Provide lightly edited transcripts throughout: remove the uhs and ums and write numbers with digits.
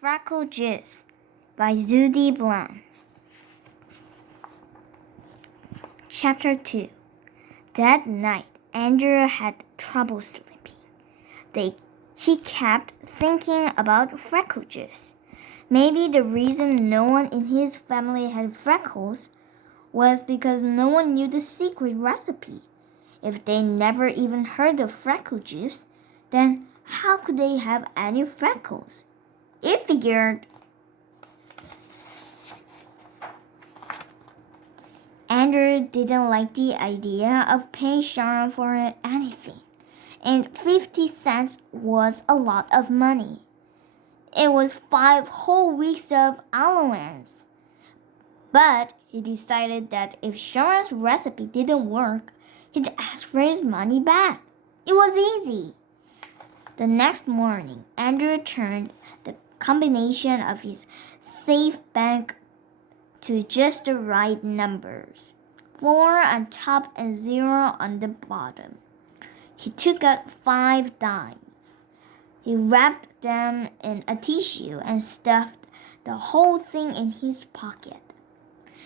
Freckle Juice by Judy Blume. Chapter 2. That night, Andrew had trouble sleeping. He kept thinking about freckle juice. Maybe the reason no one in his family had freckles was because no one knew the secret recipe. If they never even heard of freckle juice, then how could they have any freckles? He figured. Andrew didn't like the idea of paying Sharon for anything, and 50 cents was a lot of money. It was 5 whole weeks of allowance. But he decided that if Sharon's recipe didn't work, he'd ask for his money back. It was easy. The next morning, Andrew turned the combination of his safe bank to just the right numbers, 4 on top and 0 on the bottom. He took out 5 dimes. He wrapped them in a tissue and stuffed the whole thing in his pocket.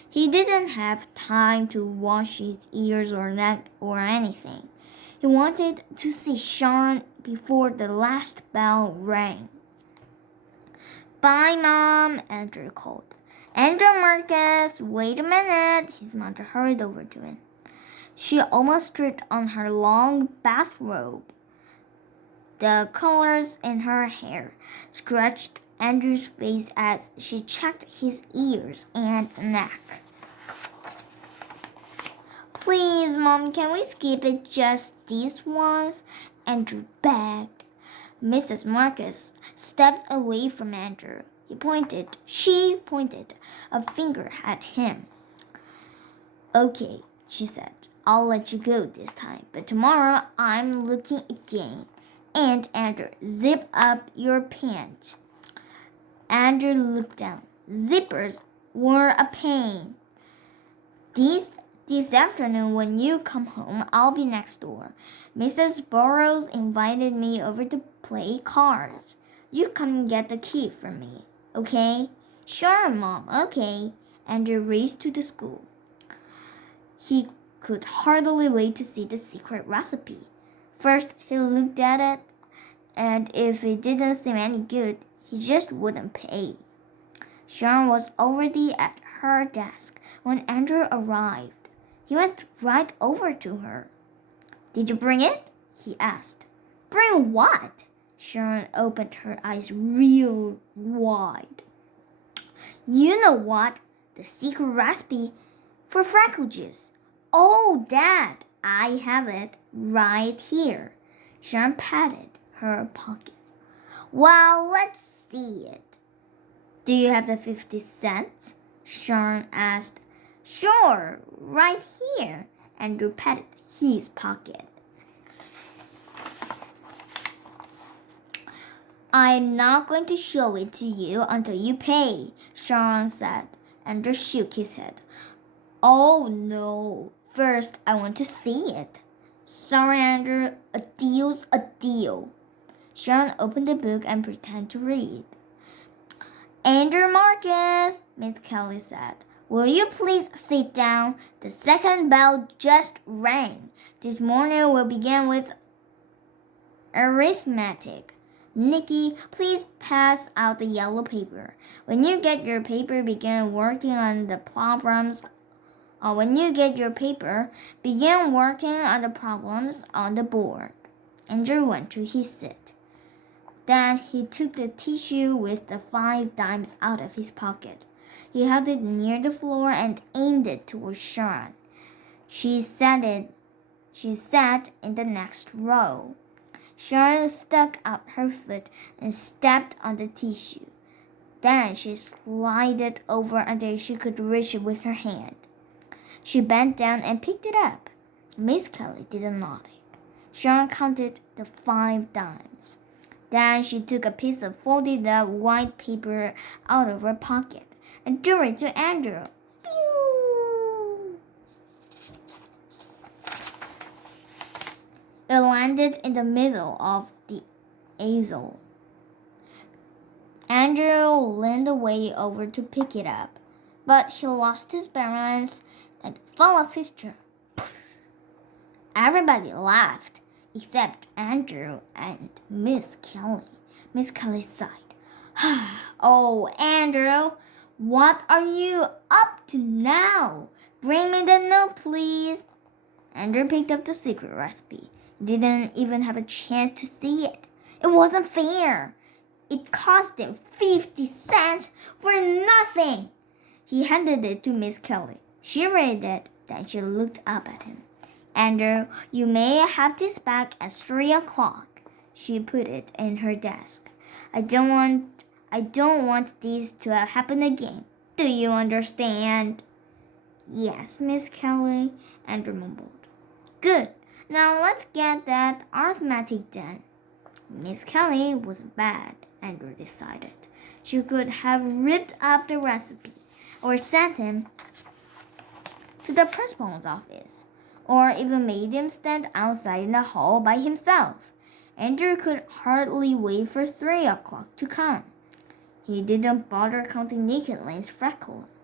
He didn't have time to wash his ears or neck or anything. He wanted to see Sharon before the last bell rang. "Bye, Mom," Andrew called. "Andrew Marcus, wait a minute." His mother hurried over to him. She almost tripped on her long bathrobe. The curlers in her hair scratched Andrew's face as she checked his ears and neck. "Please, Mom, can we skip it just these ones?" Andrew begged. Mrs. Marcus stepped away from Andrew. She pointed a finger at him. "Okay," she said. "I'll let you go this time, but tomorrow I'm looking again. And Andrew, zip up your pants." Andrew looked down. Zippers were a pain. This afternoon when you come home, I'll be next door. Mrs. Burrows invited me over to play cards. You come and get the key from me, okay?" "Sure, Mom, okay." Andrew raced to the school. He could hardly wait to see the secret recipe. First, he looked at it, and if it didn't seem any good, he just wouldn't pay. Sharon was already at her desk when Andrew arrived. He went right over to her. "Did you bring it?" he asked. "Bring what?" Sharon opened her eyes real wide. "You know what? The secret recipe for freckle juice." "Oh, Dad, I have it right here." Sharon patted her pocket. "Well, let's see it." "Do you have the 50 cents?" Sharon asked. "Sure, right here." Andrew patted his pocket. "I'm not going to show it to you until you pay," Sharon said. Andrew shook his head. "Oh, no. First, I want to see it." "Sorry, Andrew. A deal's a deal." Sharon opened the book and pretended to read. "Andrew Marcus," Miss Kelly said. "Will you please sit down? The second bell just rang. This morning we'll begin with arithmetic. Nikki, please pass out the yellow paper. When you get your paper, begin working on the problems on the board." Andrew went to his seat. Then he took the tissue with the 5 dimes out of his pocket. He held it near the floor and aimed it towards Sharon. She sat in the next row. Sharon stuck out her foot and stepped on the tissue. Then she slid over until she could reach it with her hand. She bent down and picked it up. Miss Kelly didn't notice. Sharon counted the 5 dimes. Then she took a piece of folded up white paper out of her pocket and threw it to Andrew. Pew! It landed in the middle of the easel. Andrew leaned away over to pick it up, but he lost his balance and fell off his chair. Everybody laughed, except Andrew and Miss Kelly. Miss Kelly sighed. Oh, Andrew, what are you up to now? Bring me the note, please. Andrew picked up the secret recipe. He didn't even have a chance to see it. It wasn't fair. It cost him 50 cents for nothing. He handed it to Miss Kelly. She read it, then she looked up at him. Andrew, you may have this back at 3 o'clock. She put it in her desk. I don't want this to happen again. Do you understand? Yes, Miss Kelly, Andrew mumbled. Good. Now let's get that arithmetic done. Miss Kelly wasn't bad, Andrew decided. She could have ripped up the recipe or sent him to the principal's office, or even made him stand outside in the hall by himself. Andrew could hardly wait for 3 o'clock to come. He didn't bother counting Naked Lane's freckles.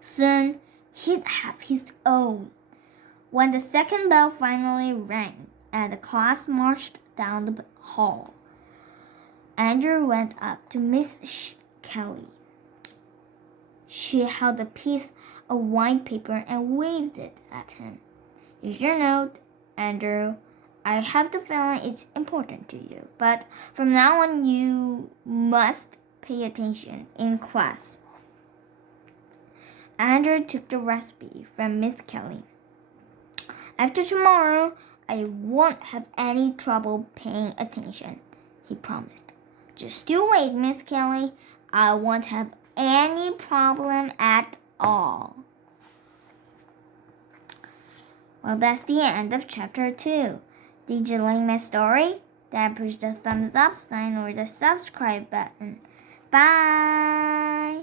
Soon, he'd have his own. When the second bell finally rang and the class marched down the hall, Andrew went up to Miss Kelly. She held a piece of white paper and waved it at him. Here's your note, Andrew. I have the feeling it's important to you, but from now on you must pay attention in class. Andrew took the recipe from Miss Kelly. After tomorrow, I won't have any trouble paying attention, he promised. Just you wait, Miss Kelly. I won't have any problem at all. Well, that's the end of chapter 2. Did you like my story? Then push the thumbs up sign or the subscribe button. Bye!